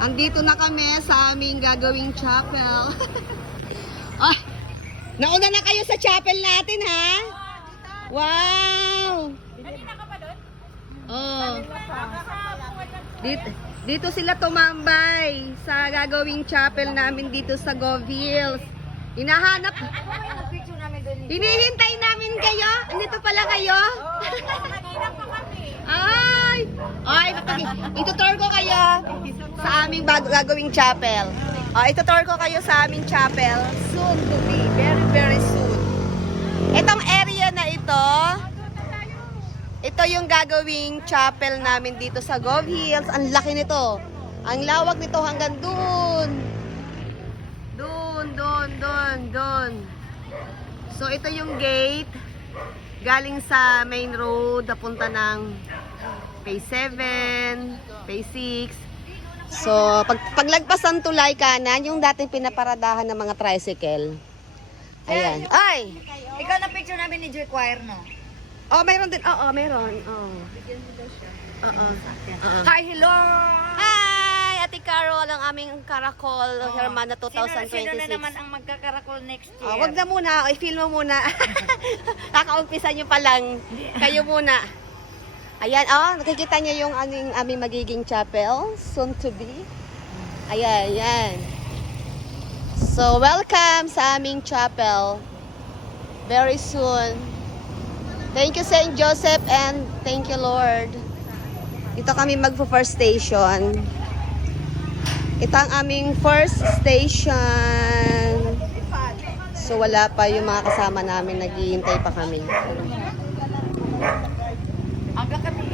Andito na kami sa aming gagawing chapel. Ah, nauna na kayo sa chapel natin, ha? Wow! Kanina ka pa doon? Oh. Dito sila tumambay sa gagawing chapel namin dito sa Gov Hills. Hinahanap. Hinihintay namin kayo. Andito pala kayo. Kanina pa kami. Ay, itutour ko kayo sa aming gagawing chapel. Itutour ko kayo sa aming chapel. Soon to be. Very, very soon. Itong area na ito yung gagawing chapel namin dito sa Gov Hills. Ang laki nito. Ang lawak nito hanggang doon. Doon. So, ito yung gate. Galing sa main road, napunta ng Phase 7, Phase 6. So, paglagpas ng tulay kanan, yung dating pinaparadahan ng mga tricycle. Ayan. Ay! Ikaw na picture namin ni Joy Choir, no? Oh, mayroon din. Oo, mayroon. Oo. Hi, hello! Hi! Ate Carol, ang aming Karakol Hermana 2026. Sino na naman ang magkakarakol next year? Wag na muna. I-film mo muna. Kakaumpisa nyo pa lang. Kayo muna. Ayan, nakikita niyo yung aming magiging chapel. Soon to be. Ayan. So, welcome sa aming chapel. Very soon. Thank you, St. Joseph, and thank you, Lord. Dito kami magpo-first station. Ito ang aming first station. So, wala pa yung mga kasama namin. Naghihintay pa kami. Aga kami.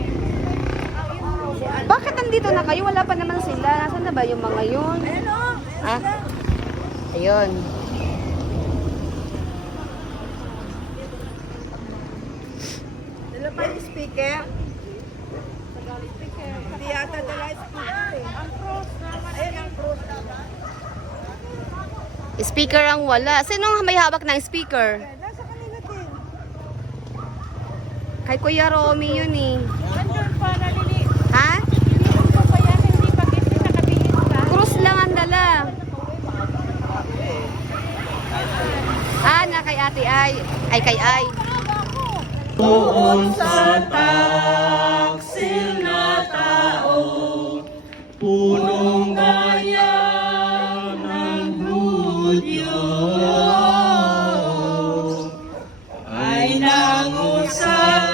Bakit nandito na kayo? Wala pa naman sila. Nasaan na ba yung mga yun? Ayun, o. Ayun. Dala pa yung speaker. Hindi yata dala yung speaker. Ang cross naman. Ayun ang cross naman. Speaker ang wala. Sino may hawak ng speaker? Nasa kanila din. Kay Kuya Romy yun eh. Nandun pa nalili. Ha? Hindi ko pa yan. Hindi pa hindi nakabihis pa. Krus lang ang dala. Na kay Ate Ay. Ay, kay Ay. Doon sa taksil na tao, punong bayan ng Hudyo, ay nangusap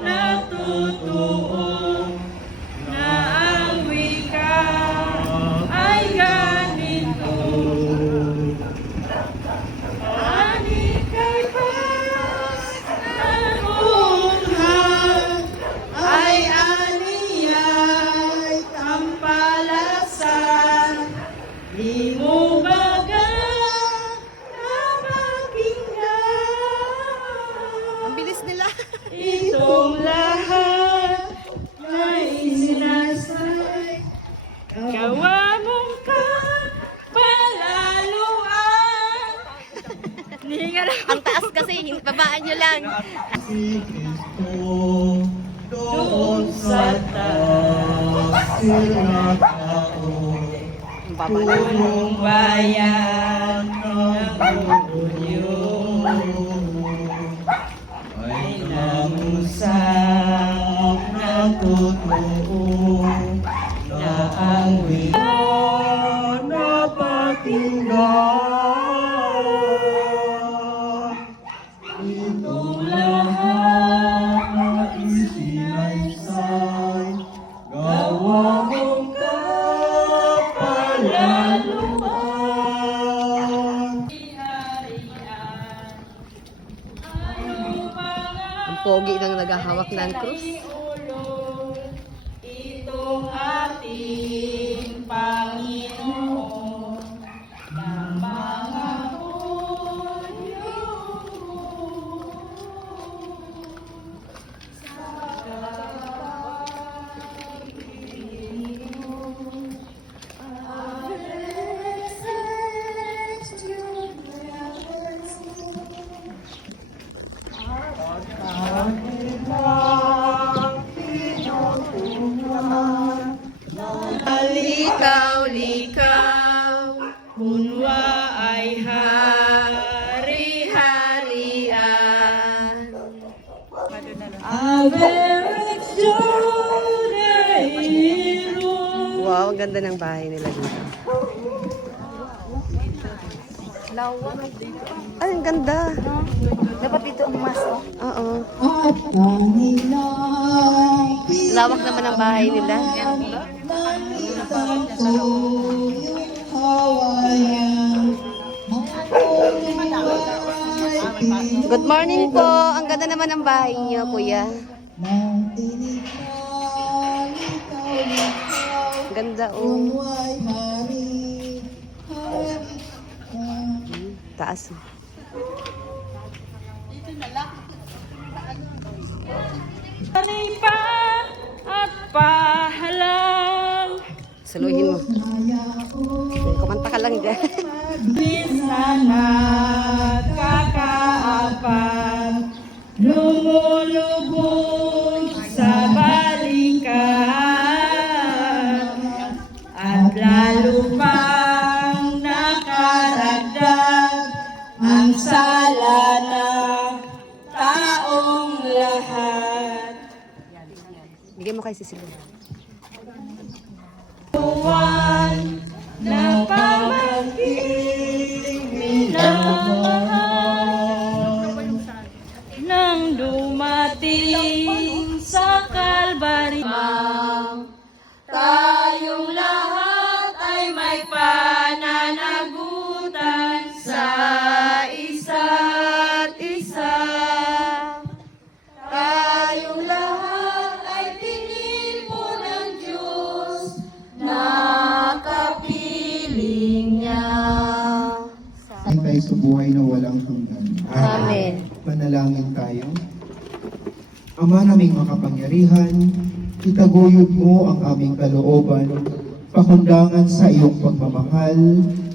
na totoo na ang wika ay ganito. Di mo baga napakinggan. Ang bilis nila. Itong lahat ay sinasay. Gawa mong kapalaluan. Ang taas kasi. Babaan nyo lang. Si Kristo doon sa taksil na tao, punong bayan ng Hudyo, ay nangusap na totoo na ang wika napakinggan. Itong lahat na isinaysay, gawa mong kapalaluan. Ang pogi nang naghahawak ng krus. Itong ating Panginoon ng mga Hudyo. Sa likaw-likaw, Kunwa ay hari-harian. Wow, ang ganda ng bahay nila dito. Ay, ang ganda. Dapat dito ang mas, oh. Oo. at kanila Lawak naman ang bahay nila. Good morning po. Ang ganda naman ng bahay niyo, kuya. Ganda, oh. Taas. Oh. pa at pahalang Saluhin mo. Kumanta ka lang dyan. Minsan nagkakaapat lumulubog sa balikat at lalo pang nakaragdag ang sala ng taong lahat. Bigyan mo kay Cecilia. Buwan na pamangkin minamahal nang dumating sa Kalbaryo. Tayong lahat ay may pananagutan sa isa't isa. Tayong lahat ay tinipon ng Diyos na kapiling niya. Ay tayo sa buhay na walang hanggan. Amen. Manalangin tayo. Ama naming makapangyarihan, itaguyod mo ang aming kalooban, pakundangan sa iyong pagmamahal,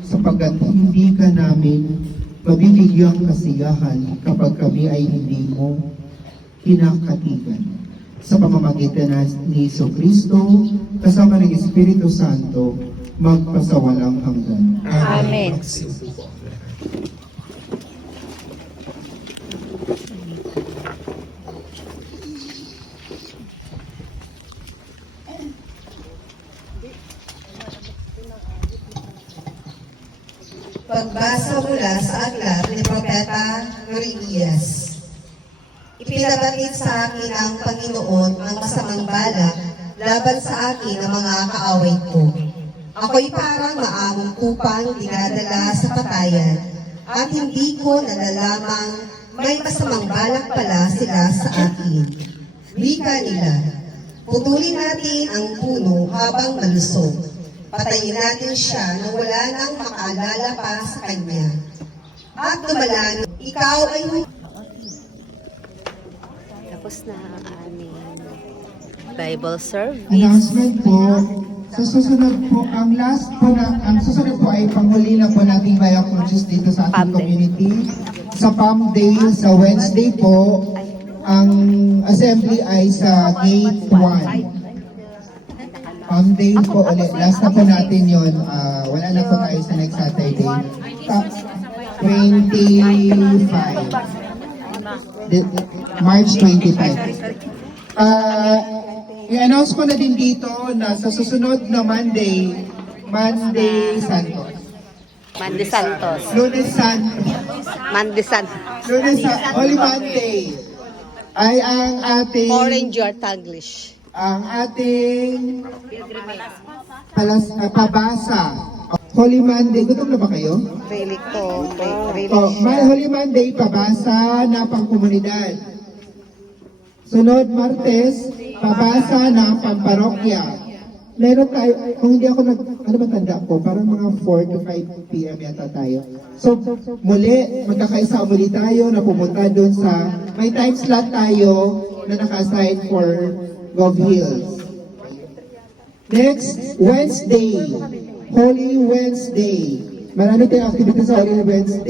sapagkat hindi ka namin mabibigyang kasiyahan kapag kami ay hindi mo kinakatigan. Sa pamamagitan ni Jesucristo, kasama ng Espiritu Santo, magpasawalang hanggan. Amen. Pagbasa mula sa aklat ni Propeta Jeremias. Ipinabatid sa akin ang Panginoon ang masamang balak laban sa akin ng mga kaaway ko. Ako'y parang maamong kupang dinadala sa patayan at hindi ko nalalamang may masamang balak pala sila sa akin. Wika nila, putulin natin ang puno habang malusog. Patayin natin siya na wala nang makaalala pa sa kanya. At dumalan, ikaw ay Tapos na ang aming Bible service. Announcement po, sa susunod po, ang susunod po ay panghuli na po nating Maya Conscious dito sa ating Palm Day. community. Sa Palm Day, sa Wednesday po, ang assembly ay sa Gate 1. Palm Day po ulit. Last na po natin yun. Wala na po tayo sa next Saturday. 25. March 25. I-announce ko na din dito na sa susunod na Monday Santos. Mandi Santos. Lunes Santos. Mandi Santos. Holy Monday ay ang ating Orange or Taglish. pabasa. Holy Monday, gutom na ba kayo? Relic to. Relic May Holy Monday, pabasa na pangkomunidad. Sunod, Martes, pabasa na pamparokya. Meron tayo, kung hindi ako ano ba tanda ko, parang mga 4 to 5 p.m. yata tayo. So, muli, magkakaisa muli tayo na pumunta doon sa, may time slot tayo na naka-assign for Gov Hills. Next, Wednesday, Holy Wednesday. Marami tayong activities sa Holy Wednesday.